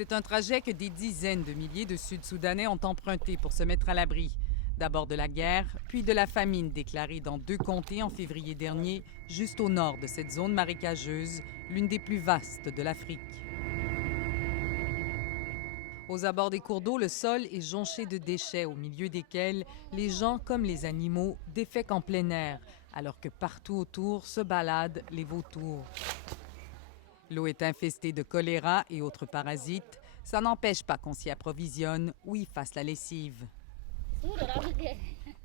C'est un trajet que des dizaines de milliers de Sud-Soudanais ont emprunté pour se mettre à l'abri. D'abord de la guerre, puis de la famine déclarée dans 2 comtés en février dernier, juste au nord de cette zone marécageuse, l'une des plus vastes de l'Afrique. Aux abords des cours d'eau, le sol est jonché de déchets au milieu desquels les gens comme les animaux défèquent en plein air, alors que partout autour se baladent les vautours. L'eau est infestée de choléra et autres parasites. Ça n'empêche pas qu'on s'y approvisionne ou y fasse la lessive.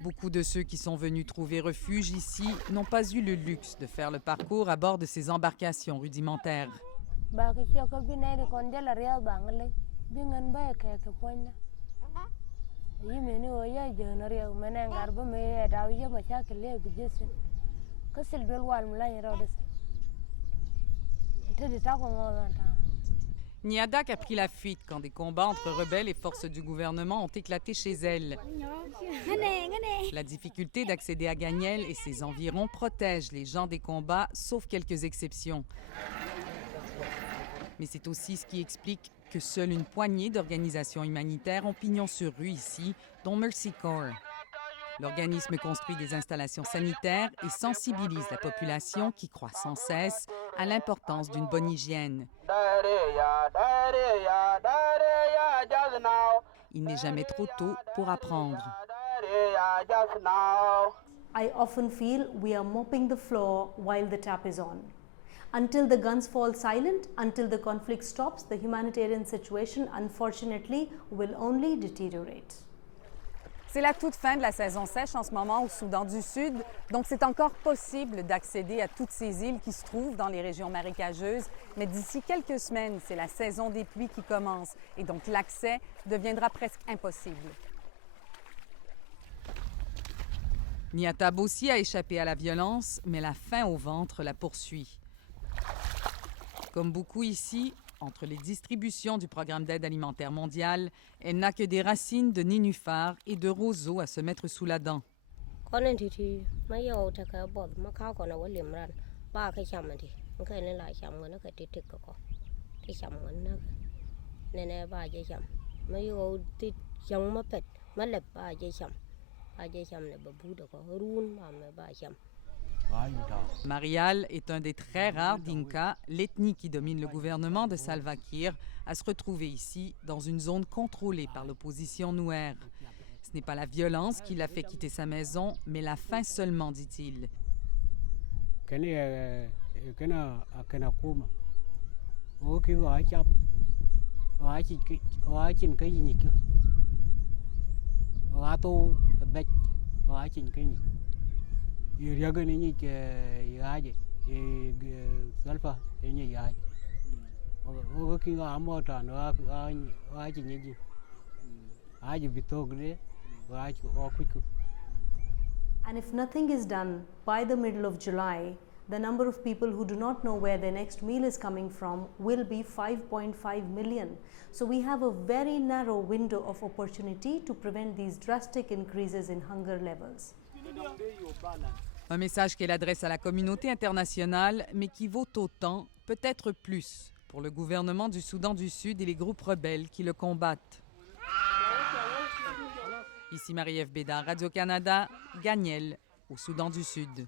Beaucoup de ceux qui sont venus trouver refuge ici n'ont pas eu le luxe de faire le parcours à bord de ces embarcations rudimentaires. Niadak a pris la fuite quand des combats entre rebelles et forces du gouvernement ont éclaté chez elle. La difficulté d'accéder à Gagnel et ses environs protège les gens des combats, sauf quelques exceptions. Mais c'est aussi ce qui explique que seule une poignée d'organisations humanitaires ont pignon sur rue ici, dont Mercy Corps. L'organisme construit des installations sanitaires et sensibilise la population, qui croit sans cesse, à l'importance d'une bonne hygiène. Il n'est jamais trop tôt pour apprendre. I often feel we are mopping the floor while the tap is on. Until the guns fall silent, until the conflict stops, the humanitarian situation, unfortunately, will only deteriorate. C'est la toute fin de la saison sèche en ce moment au Soudan du Sud, donc c'est encore possible d'accéder à toutes ces îles qui se trouvent dans les régions marécageuses. Mais d'ici quelques semaines, c'est la saison des pluies qui commence et donc l'accès deviendra presque impossible. Niatab aussi a échappé à la violence, mais la faim au ventre la poursuit. Comme beaucoup ici, entre les distributions du programme d'aide alimentaire mondiale, elle n'a que des racines de nénuphar et de roseaux à se mettre sous la dent. Marial est un des très rares Dinka, l'ethnie qui domine le gouvernement de Salva Kiir, à se retrouver ici, dans une zone contrôlée par l'opposition Nouer. Ce n'est pas la violence qui l'a fait quitter sa maison, mais la faim seulement, dit-il. And if nothing is done by the middle of July, the number of people who do not know where their next meal is coming from will be 5.5 million. So we have a very narrow window of opportunity to prevent these drastic increases in hunger levels. Un message qu'elle adresse à la communauté internationale, mais qui vaut autant, peut-être plus, pour le gouvernement du Soudan du Sud et les groupes rebelles qui le combattent. Ici Marie-Ève Bédard, Radio-Canada, Gagnel, au Soudan du Sud.